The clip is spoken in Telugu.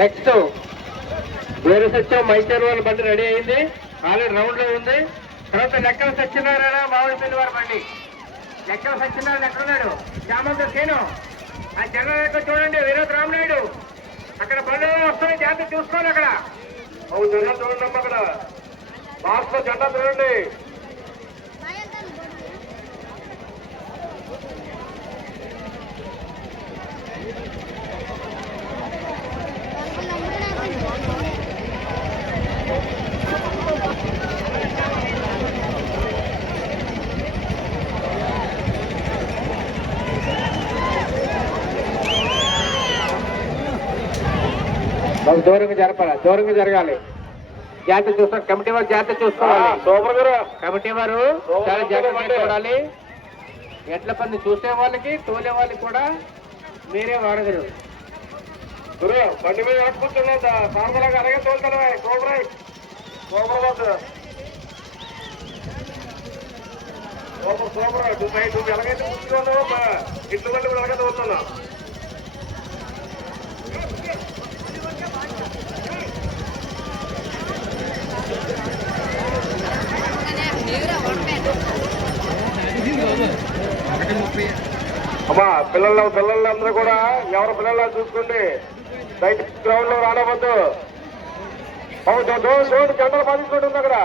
నెక్స్ట్ వేరే సత్యం మైచర్ వాళ్ళ బండి రెడీ అయింది. ఆల్రెడీ రౌండ్లో ఉంది. తర్వాత లెక్కల సత్యనారాయణ మామిడి పిల్లి వారి బండి. లెక్కల సత్యనారాయణ ఎక్కడున్నాడు? శ్యామంత సేను. ఆ జనరల్ లెక్క చూడండి వినోద్ రామనాయుడు. అక్కడ బండి వస్తున్నాయి జాగ్రత్త చూసుకోండి అక్కడ. ఒక జెండా చూడండి అమ్మ అక్కడ. భారత జెండా చూడండి. మాకు దూరంగా జరపాలి దూరంగా జరగాలి. జాగ్రత్త చూస్తాం కమిటీ వారు జాగ్రత్త చూసుకోవాలి. సూపర్ గారు. కమిటీ వారు చాలా జాగ్రత్తగా చూడాలి. ఎట్ల పని చూసే వాళ్ళకి తోలే వాళ్ళకి కూడా మీరే వాడగరు గురు బండి మీద అలాగే తోలుతాను super super boss super super. నువ్వు నువ్వు ఎలాగైతే కూర్చున్నావు ఇట్లు బండి కూడా అలాగే తోలుతున్నా. అమ్మా పిల్లలు పిల్లలందరూ కూడా ఎవరి పిల్లలు చూసుకోండి బయట గ్రౌండ్లో రానవద్దు బాబు చూడండి జెండలు బాధించుకుంటుంది ఉంది అక్కడ